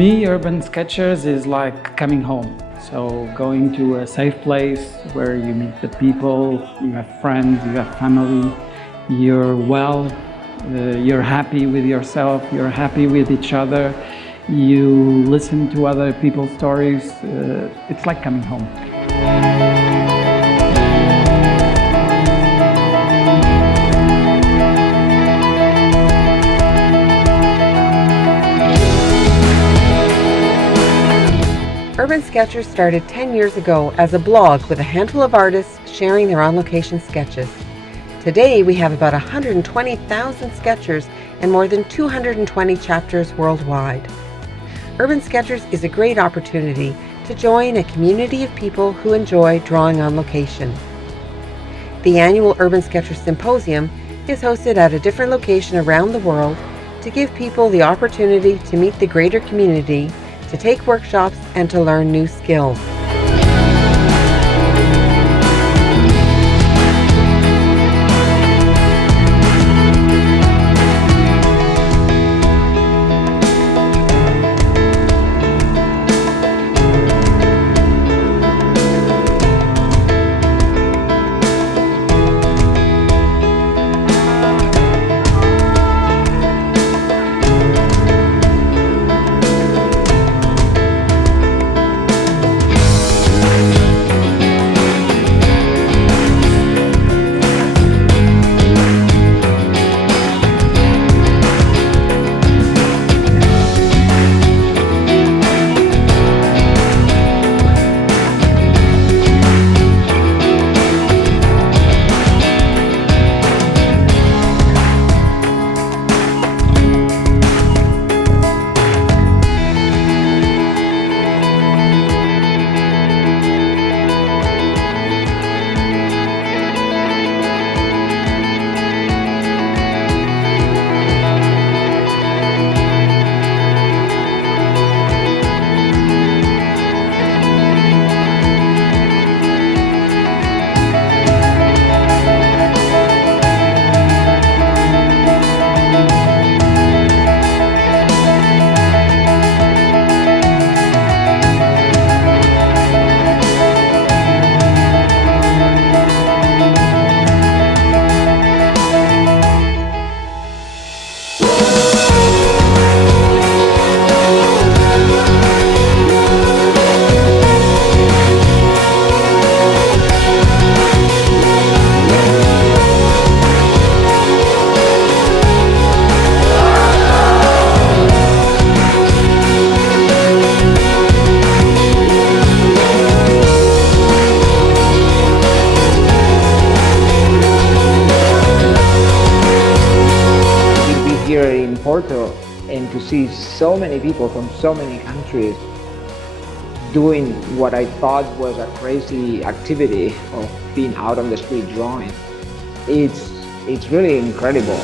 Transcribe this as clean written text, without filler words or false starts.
me, urban sketchers is like coming home. So going to a safe place where you meet the people, you have friends, you have family, you're well, you're happy with yourself, you're happy with each other, you listen to other people's stories. It's like coming home. Urban Sketchers started 10 years ago as a blog with a handful of artists sharing their on-location sketches. Today we have about 120,000 sketchers and more than 220 chapters worldwide. Urban Sketchers is a great opportunity to join a community of people who enjoy drawing on location. The annual Urban Sketchers Symposium is hosted at a different location around the world to give people the opportunity to meet the greater community, to take workshops, and to learn new skills. Here in Porto, and to see so many people from so many countries doing what I thought was a crazy activity of being out on the street drawing, it's really incredible.